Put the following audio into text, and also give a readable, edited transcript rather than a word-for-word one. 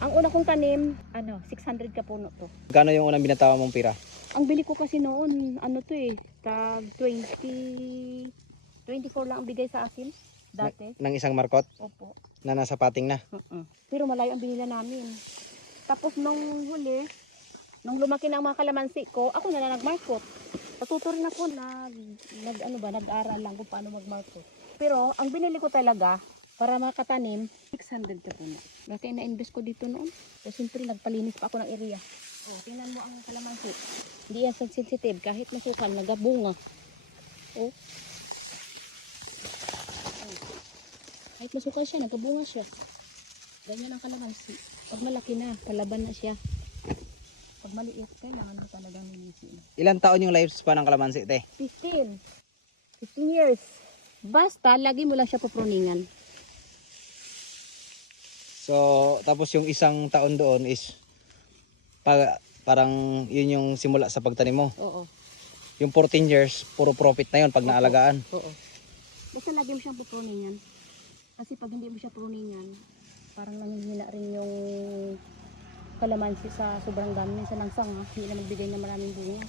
Ang una kong tanim, 600 ka puno to. Gano yung unang binatawan mong pira? Ang bili ko kasi noon, to tag 24 lang ang bigay sa akin dati. Ng isang markot Opo. na nasa pating na. Pero malayo ang binila namin. Tapos nung huli, nung lumaki na ang mga kalamansi ko, ako na nagmarkot. Natuto rin ako, nag-aral lang kung paano magmarkot. Pero ang binili ko talaga, para makatanim, 600 ka puno. Kaya na-invest ko dito noon. Kasi siyempre nagpalinis pa ako ng area. Tingnan mo ang kalamansi. Hindi yan sensitive. Kahit masukal, nagabunga. Kahit masukal siya, nagabunga siya. Ganyan ang kalamansi. Pag malaki na, palaban na siya. Pag maliit, kailangan mo talagang linisin. Ilang taon yung lifespan ng kalamansi, te? 15 years. Basta, lagi mo lang siya pupruningan. So, tapos yung isang taon doon is parang yun yung simula sa pagtanim mo. Oo. Yung 14 years, puro profit na yun pag naalagaan. Oo. Basta lagi mo siyang pupruningan. Kasi pag hindi mo siya pruningan, parang nanghihina rin yung kalamansi sa sobrang dami. Minsan lang sanga, hindi na magbigay na maraming bunga.